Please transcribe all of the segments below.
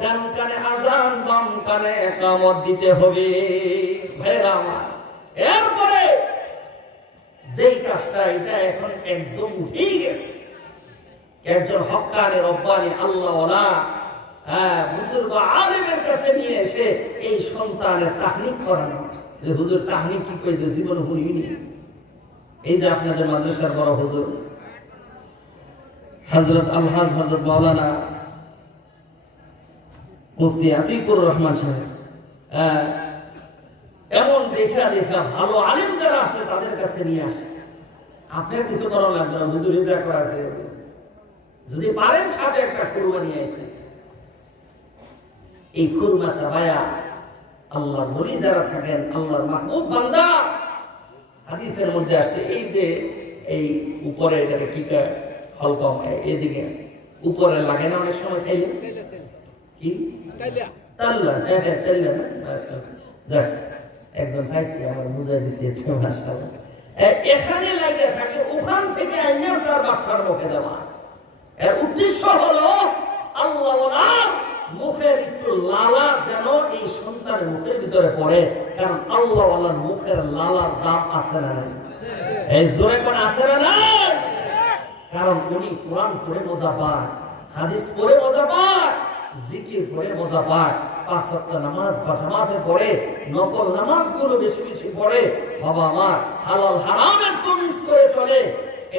ডান আজান, বাম কানে একামত দিতে হবে। ভাইরা আমার, এরপরে যেই কাজটা, এটা এখন একদম উঠেই গেছে। একজন হকানি রব্বানি আল্লাহ হ্যাঁ বুজুর্গ আলেমের কাছে নিয়ে এসে এই সন্তানের তাহনিক করানো। যে হুজুর, তাহনিক কি কইতে জীবন শুনিনি এই যে আপনাদের মাদ্রাসার বড় হুজুর হজরত আলহাজ হজরত মাওলানা মুফতি আতিকুর রহমান সাহেব এমন দেখা দেখা ভালো আলিম যারা আছে তাদের কাছে নিয়ে আসে। আপনার কিছু করা লাগবে না, হুজুর যা করার যদি পারেন সাথে একটা খুরমা নিয়ে এসে এই খুরমা চাবায়া আল্লাহর বলি যারা থাকেন, আল্লাহর মাহবুব বান্দা, হাদিসের মধ্যে আসছে এই যে এই উপরে এটাকে কি হলকম, এদিকে, উপরে লাগে না অনেক সময় কি? তাল্লা হ্যাঁ হ্যাঁ? তাল্লা যাক একজন খাইছে আমার বুঝাই দিছে এটা এখানে লাগে থাকে ওখান থেকে আইনা তার বাচ্চার মুখে দেওয়া এর উদ্দেশ্য হলো আল্লাহ মুখের একটু লালা যেন এই সন্তানের মুখের ভিতরে পড়ে কারণ আল্লাহ মুখের লালার দাম আছে না নাই। এই জোরে কোন আছে না নাই? কারণ উনি কোরআন পড়ে মজা পায় হাদিস পড়ে মজা পায় জিকির পড়ে মজা পায় পাঁচ সপ্তাহ নামাজ বেশি বেশি পড়ে, বাবা আমার হালাল হারামের তমিজ করে চলে।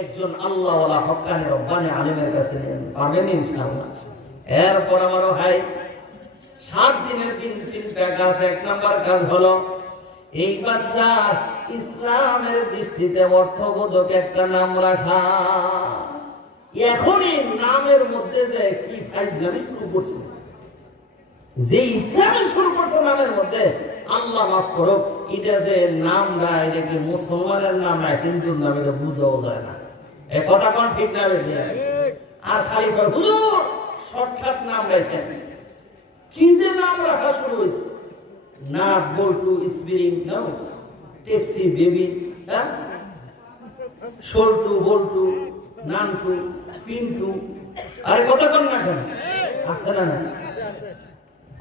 একজন হক্কানি রব্বানি আলিমের কাছে ইনশাআল্লাহ। এরপর আমারও ভাই, সাত দিনের দিন তিনটা কাজ, এক নাম্বার কাজ হলো, এই বাচ্চার ইসলামের দৃষ্টিতে অর্থবোধক একটা নাম রাখা। এখনই নামের মধ্যে যে করছে নামের মধ্যে আল্লাহ মাফ করো এটা যে নাম না কি না না। না যে নাম শুরু হয়েছে? নাট বল্টু, স্পিরিং নাও ট্যাক্সি বেবি হ্যাঁ? বল্টু, নানটু, পিন্টু আরে কথা না কেন? আছে না?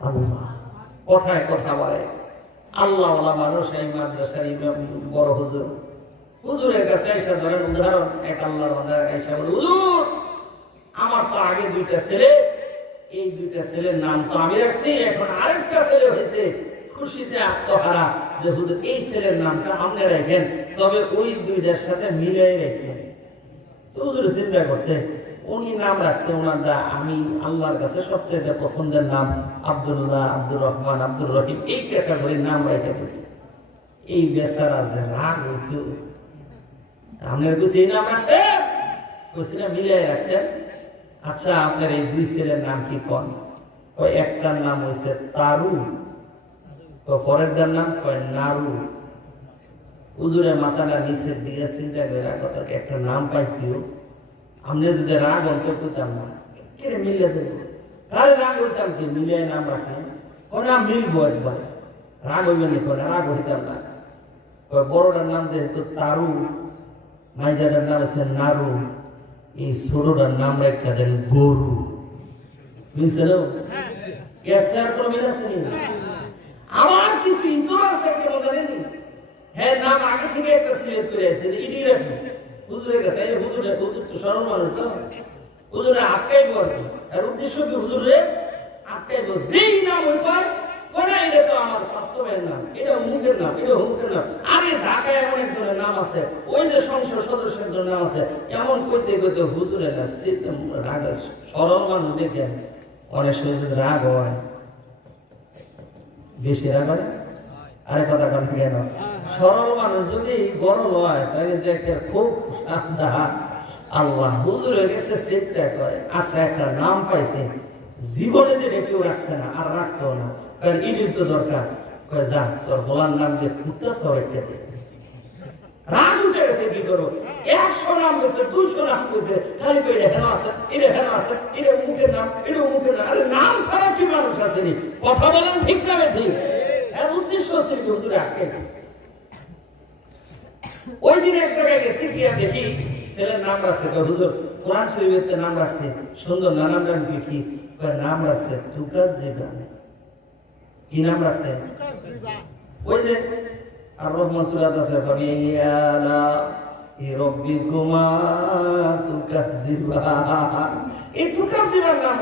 আল্লাহ। কথায় কথা বলে। আল্লাহ ওলা মানুষ মাদ্রাসার বড় হুজুর। হুজুরের কাছে এসে ধরেন, উদাহরণ, এক আল্লাহ এসে বলে, হুজুর, আমার তো আগে দুইটা ছেলে। এই দুইটা ছেলের নাম তো আমি রাখছি, এখন আরেকটা ছেলে হয়েছে। খুশিতে আত্মহারা যে, হুজুর, এই ছেলের নামটা আপনি রাখেন, তবে ওই দুইটার সাথে মিলাই রাখেন। তো হুজুর চিন্তা করছে উনি নাম রাখছে ওনার দা, আমি আল্লাহর কাছে সবচেয়ে পছন্দের নাম আব্দুল্লাহ আব্দুর রহমান আব্দুর রহিম, এই ক্যাটাগরির নাম রাখতে দিচ্ছে এই বেচারা যে রাগ হয়েছে আপনার কাছে এই নাম রাখতে না মিলিয়ে রাখতেন আচ্ছা আপনার এই দুই ছেলের নাম কি কন? কয়, একটার নাম হয়েছে তারু পরেরটার নাম কয়, নারু। উজুরের মাথাটা নিচের দিকে চিন্তা করে একটা নাম পাইছিল আপনি যদি রাগ অন্ত করতাম না কেড়ে মিলে যাবে আরে রাগ হইতাম কি মিলিয়ে নাম রাখতাম কোন মিলবো একবারে রাগ হইবে না কোন রাগ হইতাম না বড়টার নাম যেহেতু তারু মাইজাটার নাম আছে নারু এই ছোটটার নাম রেখা দেন গরু মিলছে না এর কোনো মিল আছে? আমার কিছু ইতর আছে কেন জানেন হ্যাঁ নাম আগে থেকে একটা সিলেক্ট করে আছে ইডি রাখি হুজুরের কাছে এই হুজুরে তো সরল মানুষ তো? হুজুরে আটকাইব আর কি আর উদ্দেশ্য কি হুজুরে? আটকাইব যেই নাম ওই কোনা এটা তো আমার নাম, এটা অমুকের নাম, এটা অমুকের নাম। আরে ঢাকায় এমন একজনের নাম আছে, ওই যে সংসদ সদস্যের জন্য নাম আছে, এমন করতে করতে হুজুরে না ঢাকা অনেক সময় যদি রাগ হয়, বেশি রাগ হয় আরে কথা কেন? সরল মানুষ যদি গরম হয়, তাহলে দেখে খুব সাবধান। আল্লাহ হুজুরের কাছে চিন্তা করে আচ্ছা একটা নাম পাইছে, জীবনে যে কেউ রাখছে না, আর রাখতো না। কারণ ইডির তো দরকার। যা, তোর নাম দিয়ে রাগ উঠে গেছে, কি করো একশো নাম বলছে দুইশো নাম বলছে খালি আছে, এটা আছে, এটা মুখের নাম, এটা মুখের নাম। আরে, নাম ছাড়া কি মানুষ আসেনি? কথা বলেন ঠিক না ঠিক এর উদ্দেশ্য হচ্ছে হুজুরে আটকে ওই দিন এক জায়গায় গেছি গিয়া দেখি ছেলের নাম রাখছে? হুজুর কোরআন শরীফের নাম রাখছে। সুন্দর নানান নাম কি? কি নাম রাখছে তুকাস জীবন। কি নাম রাখছে? ওই যে আর রহমান সুরাত আছে ফাবিয়ালা নাম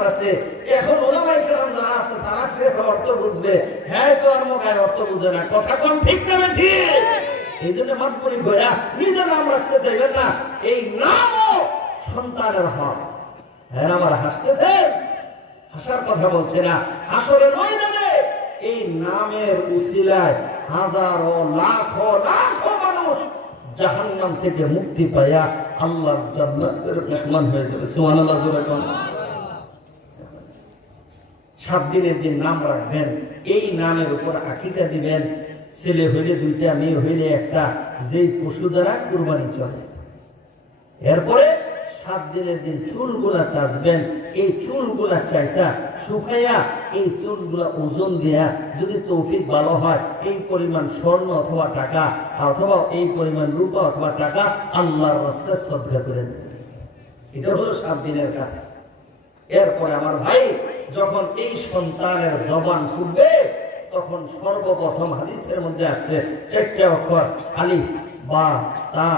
এখন ওলামায়ে কেরাম যারা আছে তারা সে অর্থ বুঝবে। হ্যাঁ তো আর মোবাইল অর্থ বুঝে না। কথা কোন ঠিক না ঠিক? এই জন্য মাতপুরি গোয়া, নিজে নাম রাখতে চাইবেন না। এই নামও সন্তানের হক। হ্যাঁ আমার হাসতেছেন হাসার কথা বলছে না। আসলে ময়দানে এই নামের উসিলায় হাজারো, লাখো লাখো মানুষ জাহান্নাম থেকে মুক্তি পাইয়া আল্লাহর জান্নাতের মেহমান হয়ে যাবে। সুবহানাল্লাহ, জোরে সাত দিনের দিন নাম রাখবেন। এই নামের উপর আকিকা দিবেন। ছেলে হইলে দুইটা, মেয়ে হইলে একটা, যেই পশু দ্বারা কুরবানি চলে। এরপরে সাত দিনের দিন চুলগুলা চাষবেন এই চুলগুলা চাইসা শুকাইয়া এই চুলগুলা ওজন দিয়া যদি তৌফিক ভালো হয়, এই পরিমাণ স্বর্ণ অথবা টাকা, অথবা এই পরিমাণ রূপা অথবা টাকা আল্লাহর রাস্তায় শ্রদ্ধা করে দেবে। এটা হলো সাত দিনের কাজ। এরপরে আমার ভাই যখন এই সন্তানের জবান ফুটবে তখন সর্বপ্রথম হাদিসের মধ্যে আসছে চারটে অক্ষর আলিফ, বা, তা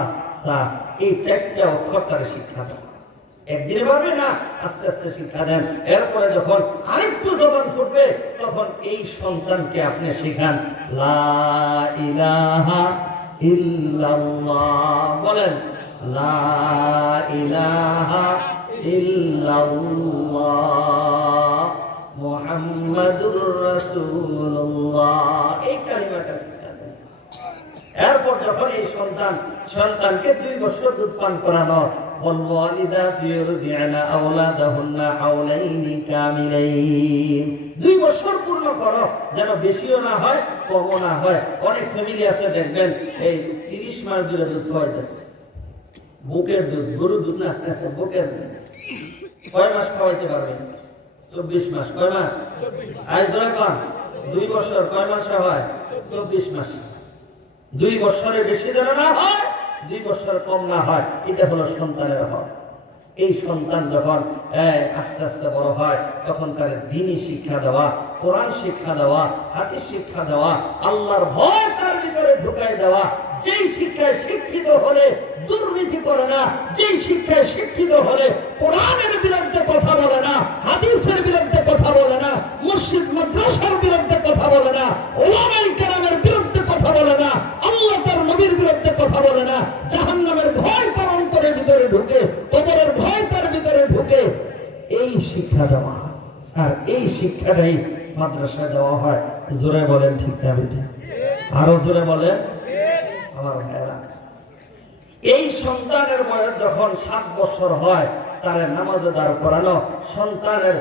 তা এই চারটে অক্ষর তারা শিক্ষা দেন। একদিনে পারবে না, আস্তে আস্তে শিক্ষা দেন। এরপরে যখন আরেকটু জবান ফুটবে, তখন এই সন্তানকে আপনি শেখান, লা ইলাহা ইল্লাল্লাহ। বলেন, লা ইলাহা ইল্লাল্লাহ। এরপর যখন এই সন্তান, সন্তানকে দুই বছর দুধ পান করানো দুই বছর পূর্ণ করো, যেন বেশিও না হয়, কমও না হয়। অনেক ফ্যামিলি আছে, দেখবেন, এই তিরিশ মাস জুড়ে দুধ খাওয়াইতেছে। বুকের দুধ গরু দুধ না, বুকের দুধ। কয় মাস খাওয়াইতে পারবেন? চব্বিশ মাস, কয় মাস? আজ ধরে কন। দুই বছর, কয় মাসে হয় চব্বিশ মাসে। দুই বছরের বেশি যেন না হয়, দুই বছর কম না হয়, এটা হলো সন্তানের হক। এই সন্তান যখন আস্তে আস্তে বড় হয়, তখন তার দিনী শিক্ষা দেওয়া, কোরআন শিক্ষা দেওয়া হাতির শিক্ষা দেওয়া, আল্লাহর ভয় তার ভিতরে ঢুকাই দেওয়া, যেই শিক্ষায় শিক্ষিত হলে দুর্নীতি করে না, যেই শিক্ষায় শিক্ষিত হলে কোরআনের বিরুদ্ধে কথা বলে না, হাদিসের বিরুদ্ধে কথা বলে না, মসজিদ, মাদ্রাসার বিরুদ্ধে কথা বলে না, ওলামাই কেরামের বিরুদ্ধে কথা বলে না, আল্লাহ তার নবীর বিরুদ্ধে কথা বলে না, জাহান্নামের ভয় তার অন্তরের ভিতরে ঢুকে, কবরের ভয় তার ভিতরে ঢুকে। এই শিক্ষা দেওয়া আর এই শিক্ষাটাই মাদ্রাসায় দেওয়া হয়। জোরে বলেন ঠিক না আরও জোরে বলেন। আমার ভাইরা এই সন্তানের বয়স যখন সাত বছর হয় তার নামাজে দাঁড় করানো, সন্তানের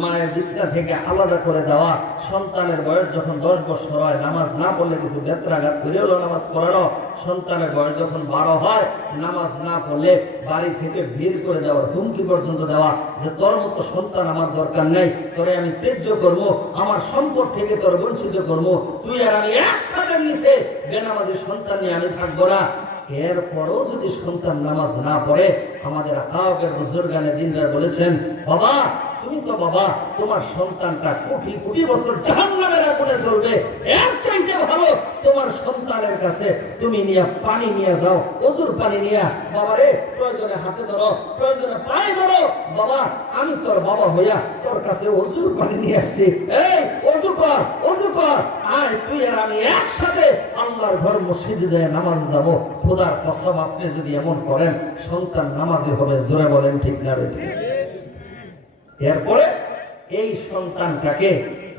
মায়ের বিছনা থেকে আলাদা করে দেওয়া, সন্তানের বয়স যখন দশ বছর হয়, নামাজ না পড়লে কিছু বেত্রাঘাত করে হলো নামাজ পড়ানো, সন্তানের বয়স যখন বারো হয়, নামাজ না পড়লে বাড়ি থেকে ভিড় করে দেওয়ার হুমকি পর্যন্ত দেওয়া, যে তোর মতো সন্তান আমার দরকার নেই, তোরে আমি ত্যায্য করব, আমার সম্পদ থেকে তোর বঞ্চিত করব, তুই আর আমি একসাথে নিচে বেনামাজি সন্তান নিয়ে আমি থাকব না। এরপরও যদি সন্তান নামাজ না পড়ে, আমাদের আকাবের বুজুর্গানে দিনরা বলেছেন, বাবা, তুমি তো বাবা, তোমার সন্তানটা কোটি কোটি বছর জাহান্নামের আগুনে চলবে এর চাইতে ভালো তোমার সন্তানের কাছে তুমি নিয়ে পানি নিয়ে যাও, অজুর পানি নিয়ে। বাবা রে, প্রয়োজনে হাতে ধরো, প্রয়োজনে পায়ে ধরো। বাবা, আমি তোর বাবা হইয়া তোর কাছে অজুর পানি নিয়ে আসছি। এই কর, অজু কর আয়, তুই আর আমি একসাথে আল্লাহর ঘর মসজিদে যায় নামাজ যাব খোদার কসম, আপনি যদি এমন করেন, সন্তান নামাজে হবে, জোরে বলেন ঠিক না? এরপরে এই সন্তানটাকে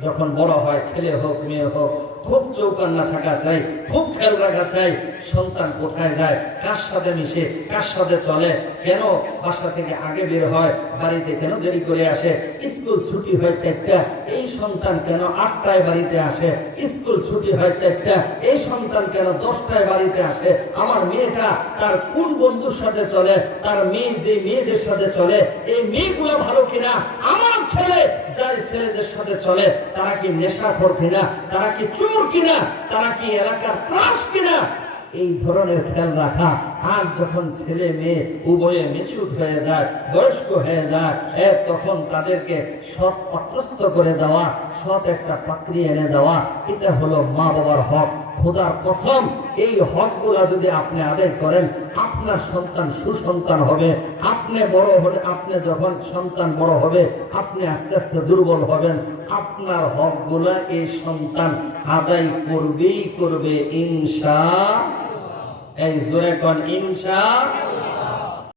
যখন বড় হয়, ছেলে হোক, মেয়ে হোক, খুব চৌকান্না থাকা চাই, খুব খেয়াল রাখা চাই সন্তান কোথায় যায়, কার সাথে মিশে, কার সাথে চলে, কেন বাসা থেকে আগে বের হয়, বাড়িতে কেন দেরি করে আসে, স্কুল ছুটি হয় চারটা, এই সন্তান কেন আটটায় বাড়িতে আসে, স্কুল ছুটি হয় চারটা, এই সন্তান কেন দশটায় বাড়িতে আসে, আমার মেয়েটা তার কোন বন্ধুর সাথে চলে, তার মেয়ে যে মেয়েদের সাথে চলে, এই মেয়েগুলো ভালো কিনা, আমার ছেলে যাই ছেলেদের সাথে চলে, তারা কি নেশাখোর কিনা, তারা কি চোর কিনা, তারা কি এলাকার ত্রাস কিনা এই ধরনের খেয়াল রাখা। আর যখন ছেলে মেয়ে উভয়ে মেচুর হয়ে যায় বয়স্ক হয়ে যায় এ, তখন তাদেরকে সৎ পাত্রস্থ করে দেওয়া সৎ একটা পাত্রী এনে দেওয়া এটা হলো মা বাবার হক খোদার কসম। এই হকগুলা যদি আপনি আদায় করেন আপনার সন্তান সুসন্তান হবে। আপনি বড় হলে আপনি যখন সন্তান বড় হবে আপনি আস্তে আস্তে দুর্বল হবেন। আপনার হকগুলা এই সন্তান আদায় করবেই করবে ইনশা এই জোরে কন ইনশা